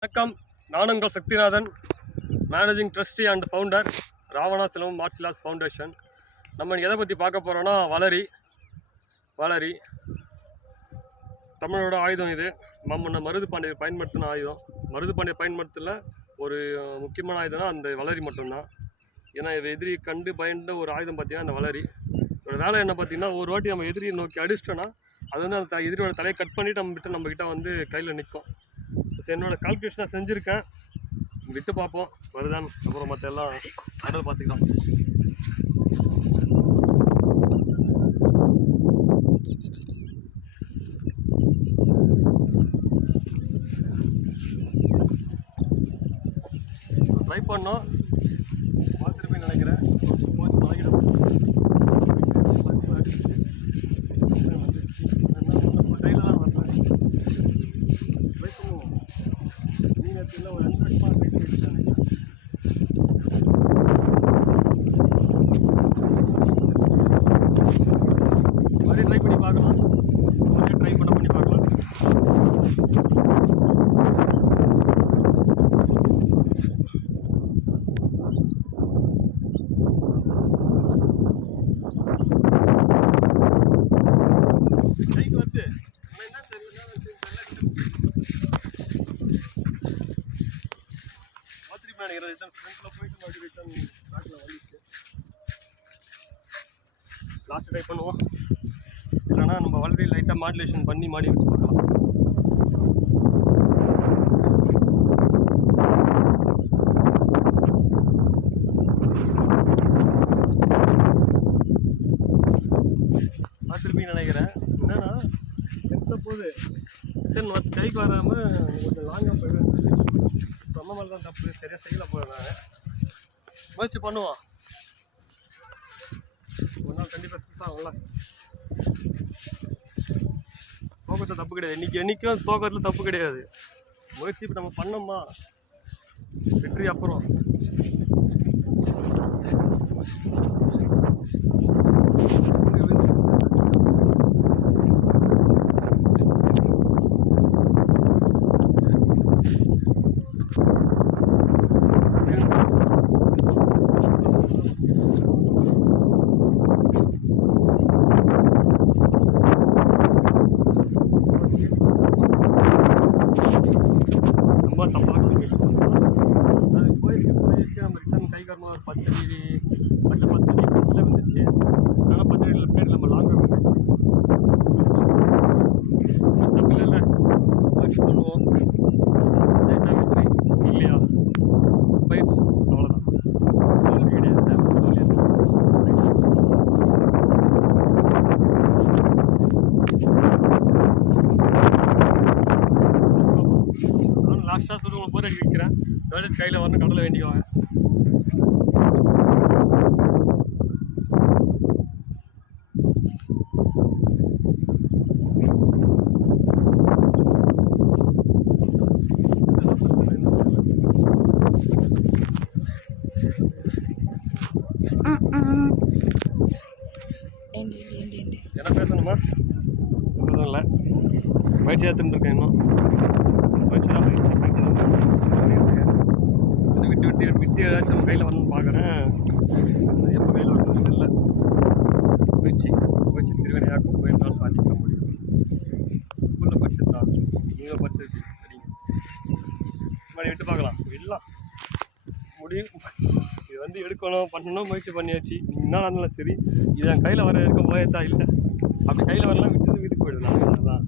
வணக்கம். நான் உங்கள் Sakthinathan managing trustee and founder Ravana Selvam மார்ஷிலாஸ் foundation நம்ம எதை பற்றி பார்க்க போகிறோன்னா வளரி. வளரி. தமிழோட ஆயுதம் இது. நம்ம முன்ன மருது பாண்டியர் பயன்படுத்தின ஆயுதம். மருது பாண்டியர் பயன்படுத்தல ஒரு முக்கியமான ஆயுதம்னா அந்த வளரி மட்டும்தான். ஏன்னா இது எதிரி கண்டு பயந்த ஒரு ஆயுதம் பார்த்தீங்கன்னா அந்த வளரி. இதோட வேலை என்ன பார்த்தீங்கன்னா ஒரு வாட்டி நம்ம எதிரியை நோக்கி அடிச்சிட்டோன்னா அது வந்து அந்த த- எதிரியோட தலையை கட் பண்ணிவிட்டு நம்ம கிட்ட நம்ம கிட்ட வந்து கையில் நிற்கும் ஸோ என்னோட கால்குலேஷனாக செஞ்சுருக்கேன். விட்டு பார்ப்போம். வருதான். அப்புறம் மற்ற எல்லாம் கடல் பார்த்துக்கலாம். ட்ரை பண்ணோம். பார்த்துருப்பேன் நினைக்கிறேன். போச்சு பழகிடும் கையில் தான் வரல ட்ரை பண்ணுவோம் நீ நேற்று ஒரு ரெண்டு வருஷமாக ட்ரை பண்ணிட்டு மாதிரி ட்ரை பண்ணி பார்க்கலாம் மாதிரி ட்ரை பண்ண பண்ணி பார்க்கலாம் கைக்கு வருது ஆனால் என்ன தெரியல பார்த்துருப்பேன் நினைக்கிறேன் ரிட்டன் ஃப்ரண்ட்டில் போயிட்டு மறுபடியும் ரிட்டன் பேக்கில் வந்துச்சு லாஸ்ட் ட்ரை பண்ணுவோம் இல்லைன்னா நம்ம வளரி லைட்டாக மாடுலேஷன் பண்ணி மாடி விட்டு பார்க்கலாம் பார்த்துருப்பீங்க நினைக்கிறேன். என்னன்னா எந்த போது தென் கைக்கு வராமல் கொஞ்சம் லாங்காக போயிடும் ரொம்ப மாதிரி தான் தப்பு சரியாக செய்யல போகிறேன் முயற்சி பண்ணுவோம். ஒரு நாள் கண்டிப்பாக ஃபிக்ஸ் ஆகும்ல. தப்பு கிடையாது. இன்னைக்கு என்றைக்கும் தோக்கத்தில் தப்பு கிடையாது. முயற்சி இப்போ நம்ம பண்ணோமா? வெற்றி அப்புறம். ரொம்ப தப்பாக அது போயிருக்கு போயிருக்கு நம்ம ரிட்டன் கை காரமாக ஒரு பத்து அடி பத்து பத்து அடி ஃப்ரண்ட்டில் வந்துச்சு ஆனால் பத்து அடியில் பேரில் நம்ம லாங்காக வந்துச்சு அது தப்பு இல்லைல்ல முயற்சி பண்ணுவோம் ஜெயிச்சா வெற்றி இல்லையா பயிற்சி அவ்வளோதான் தோல்வி கிடையாது தோல்வி நானும் உங்களுக்கு போர் அடி வைக்கிறேன். வேலைச்சு கையில் வரணும் கடலை வேண்டிக்குவாங்க. என்ன பேசணுமா? இல்லை. பயிற்சி எடுத்துட்டு இருக்கேன் இன்னும். பயிற்சி தான் பயிற்சி பயிற்சி தான் விட்டு விட்டு விட்டு ஏதாச்சும் நம்ம கையில் வரணும்னு பார்க்குறேன் அது எப்போ கையில் வரணும் இல்லை முயற்சி முயற்சி திருவினையாக்கும் போயிருந்தாலும் சாதிக்க முடியும். ஸ்கூலில் படிச்சிருந்தான் நீங்கள் நீங்களும் படிச்சிருக்கு விட்டு பார்க்கலாம். விடலாம் முடியும். இது வந்து எடுக்கணும் பண்ணணும் முயற்சி பண்ணியாச்சு. என்ன நடந்தாலும் சரி. இது என் கையில் வர இருக்க போயத்தா இல்லை. அப்படி கையில் வரலாம் விட்டு வீட்டுக்கு போயிடலாம் அதான்